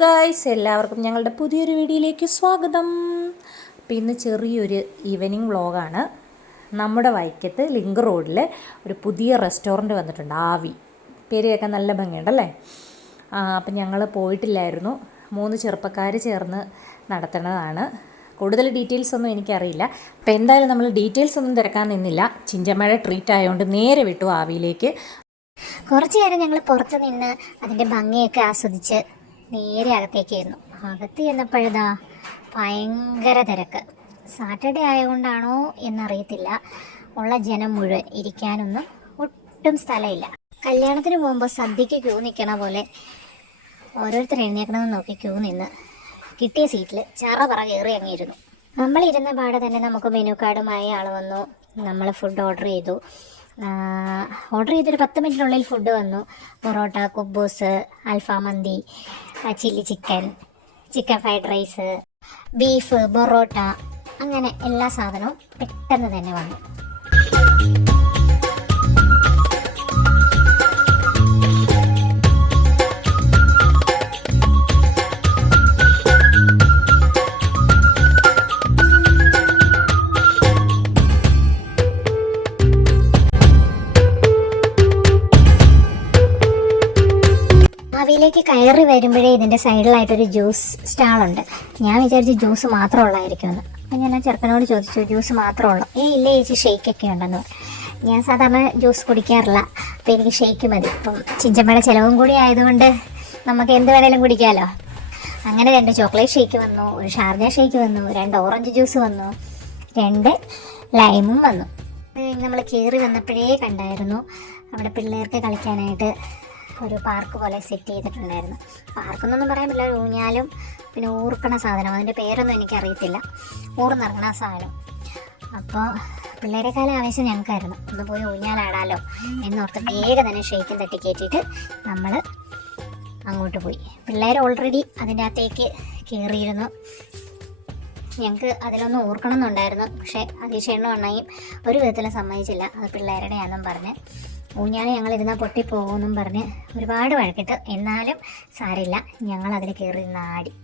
Guys, എല്ലാവർക്കും ഞങ്ങളുടെ പുതിയൊരു വീഡിയോയിലേക്ക് സ്വാഗതം. അപ്പോൾ ഇന്ന് ചെറിയൊരു ഈവനിങ് വ്ളോഗാണ്. നമ്മുടെ വൈക്കത്ത് ലിങ്ക് റോഡിൽ ഒരു പുതിയ റെസ്റ്റോറൻറ്റ് വന്നിട്ടുണ്ട്. ആവി പേര് കേൾക്കാൻ നല്ല ഭംഗിയുണ്ടല്ലേ. അപ്പം ഞങ്ങൾ പോയിട്ടില്ലായിരുന്നു. 3 ചെറുപ്പക്കാർ ചേർന്ന് നടത്തുന്നതാണ്. കൂടുതൽ ഡീറ്റെയിൽസ് ഒന്നും എനിക്കറിയില്ല. അപ്പോൾ എന്തായാലും നമ്മൾ ഡീറ്റെയിൽസ് ഒന്നും തിരക്കാൻ നിന്നില്ല. ചിഞ്ചമ്മഴ ട്രീറ്റ് ആയതുകൊണ്ട് നേരെ വിട്ടു ആവിയിലേക്ക്. കുറച്ച് നേരം ഞങ്ങൾ പുറത്ത് നിന്ന് അതിൻ്റെ ഭംഗിയൊക്കെ ആസ്വദിച്ച് നേരെ അകത്തേക്കായിരുന്നു. അകത്ത് ചെന്നപ്പോഴതാ ഭയങ്കര തിരക്ക്. സാറ്റർഡേ ആയതുകൊണ്ടാണോ എന്നറിയത്തില്ല, ഉള്ള ജനം മുഴുവൻ ഇരിക്കാനൊന്നും ഒട്ടും സ്ഥലമില്ല. കല്യാണത്തിന് പോകുമ്പോൾ സദ്യക്ക് ക്യൂ നിൽക്കണ പോലെ ഓരോരുത്തർ എഴുന്നേക്കണമെന്ന് നോക്കി ക്യൂ നിന്ന് കിട്ടിയ സീറ്റിൽ പറ കയറി അങ്ങിരുന്നു. നമ്മളിരുന്ന പാടെ തന്നെ നമുക്ക് മെനു കാർഡുമായി ആൾ വന്നു. നമ്മൾ ഫുഡ് ഓർഡർ ചെയ്തൊരു 10 മിനിറ്റിനുള്ളിൽ ഫുഡ് വന്നു. പൊറോട്ട, കുബൂസ്, അൽഫാം മന്തി, chilli chicken fried rice, beef, parotta, അങ്ങനെ എല്ലാ സാധനവും പെട്ടെന്ന് തന്നെ വന്നു. ആവിയിലേക്ക് കയറി വരുമ്പോഴേ ഇതിൻ്റെ സൈഡിലായിട്ടൊരു ജ്യൂസ് സ്റ്റാളുണ്ട്. ഞാൻ വിചാരിച്ചു ജ്യൂസ് മാത്രം ഉള്ളതായിരിക്കുമെന്ന്. അപ്പം ഞാൻ ആ ചെറുക്കനോട് ചോദിച്ചു, ജ്യൂസ് മാത്രമുള്ളൂ? ഇല്ല ചേച്ചി, ഷെയ്ക്കൊക്കെ ഉണ്ടെന്ന്. ഞാൻ സാധാരണ ജ്യൂസ് കുടിക്കാറില്ല, അപ്പോൾ എനിക്ക് ഷെയ്ക്ക് മതി. അപ്പം ചിഞ്ചമ്മയുടെ ചിലവും കൂടി ആയതുകൊണ്ട് നമുക്ക് എന്ത് വേണേലും കുടിക്കാമല്ലോ. അങ്ങനെ 2 ചോക്ലേറ്റ് ഷേക്ക് വന്നു, ഒരു ഷാർജ ഷേക്ക് വന്നു, 2 ഓറഞ്ച് ജ്യൂസ് വന്നു, 2 ലൈമും വന്നു. നമ്മൾ കയറി വന്നപ്പോഴേ കണ്ടായിരുന്നു അവിടെ പിള്ളേർക്ക് കളിക്കാനായിട്ട് ഒരു പാർക്ക് പോലെ സെറ്റ് ചെയ്തിട്ടുണ്ടായിരുന്നു. പാർക്കെന്നൊന്നും പറയാൻ പറ്റില്ല, ഊഞ്ഞാലും പിന്നെ ഊർക്കണ സാധനം, അതിൻ്റെ പേരൊന്നും എനിക്കറിയത്തില്ല, ഊർന്നിറങ്ങണ സാധനം. അപ്പോൾ പിള്ളേരെക്കാലം ആവേശം ഞങ്ങൾക്കായിരുന്നു, ഒന്ന് പോയി ഊഞ്ഞാലാടാലോ എന്നോർത്ത് വേഗം തന്നെ ഷെയ്ക്കും തട്ടി കയറ്റിയിട്ട് നമ്മൾ അങ്ങോട്ട് പോയി. പിള്ളേർ ഓൾറെഡി അതിൻ്റെ അകത്തേക്ക് കയറിയിരുന്നു. ഞങ്ങൾക്ക് അതിലൊന്ന് ഓർക്കണം എന്നുണ്ടായിരുന്നു, പക്ഷേ അതിശയണം ഉണ്ടെങ്കിൽ ഒരു വിധത്തിലും സമ്മതിച്ചില്ല. അത് പിള്ളേരുടെയാണെന്നും പറഞ്ഞ് ഊഞ്ഞാൽ ഞങ്ങളിരുന്നാൽ പൊട്ടിപ്പോകുമെന്നും പറഞ്ഞ് ഒരുപാട് വഴക്കിട്ട്. എന്നാലും സാരില്ല, ഞങ്ങൾ അതിൽ കയറി നാടി.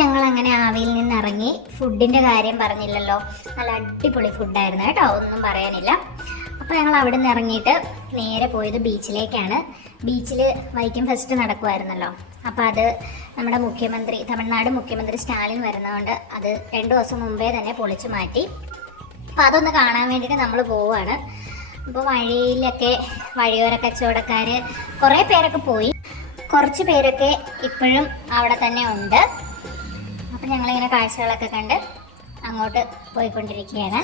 ഞങ്ങൾ അങ്ങനെ ആവിയിൽ നിന്ന് ഇറങ്ങി. ഫുഡിൻ്റെ കാര്യം പറഞ്ഞില്ലല്ലോ, നല്ല അടിപൊളി ഫുഡായിരുന്നു കേട്ടോ, ഒന്നും പറയാനില്ല. അപ്പോൾ ഞങ്ങൾ അവിടെ നിന്ന് ഇറങ്ങിയിട്ട് നേരെ പോയത് ബീച്ചിലേക്കാണ്. ബീച്ചിൽ വൈക്കം ഫെസ്റ്റ് നടക്കുമായിരുന്നല്ലോ, അപ്പോൾ അത് നമ്മുടെ തമിഴ്നാട് മുഖ്യമന്ത്രി സ്റ്റാലിൻ വരുന്നതുകൊണ്ട് അത് 2 ദിവസം മുമ്പേ തന്നെ പൊളിച്ചു മാറ്റി. അപ്പോൾ അതൊന്ന് കാണാൻ വേണ്ടിയിട്ട് നമ്മൾ പോവുകയാണ്. അപ്പോൾ വഴിയോര കച്ചവടക്കാർ കുറേ പേരൊക്കെ പോയി, കുറച്ച് പേരൊക്കെ ഇപ്പോഴും അവിടെ തന്നെ ഉണ്ട്. അപ്പം ഞങ്ങളിങ്ങനെ കാഴ്ചകളൊക്കെ കണ്ട് അങ്ങോട്ട് പോയിക്കൊണ്ടിരിക്കുകയാണ്.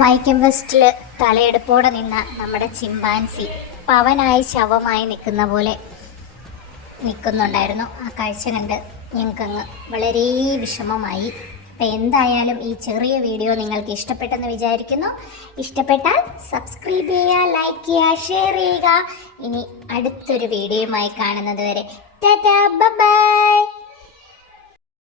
വൈക്കം ഫെസ്റ്റിൽ തലയെടുപ്പോടെ നിന്ന നമ്മുടെ ചിമ്പാൻസി പവനായി ശവമായി നിൽക്കുന്ന പോലെ നിൽക്കുന്നുണ്ടായിരുന്നു. ആ കാഴ്ച കണ്ട് ഞങ്ങൾക്കങ്ങ് വളരെ വിഷമമായി. അപ്പോൾ എന്തായാലും ഈ ചെറിയ വീഡിയോ നിങ്ങൾക്ക് ഇഷ്ടപ്പെട്ടെന്ന് വിചാരിക്കുന്നു. ഇഷ്ടപ്പെട്ടാൽ സബ്സ്ക്രൈബ് ചെയ്യുക, ലൈക്ക് ചെയ്യുക, ഷെയർ ചെയ്യുക. ഇനി അടുത്തൊരു വീഡിയോയുമായി കാണുന്നത് വരെ ടാറ്റാ, ബൈ ബൈ.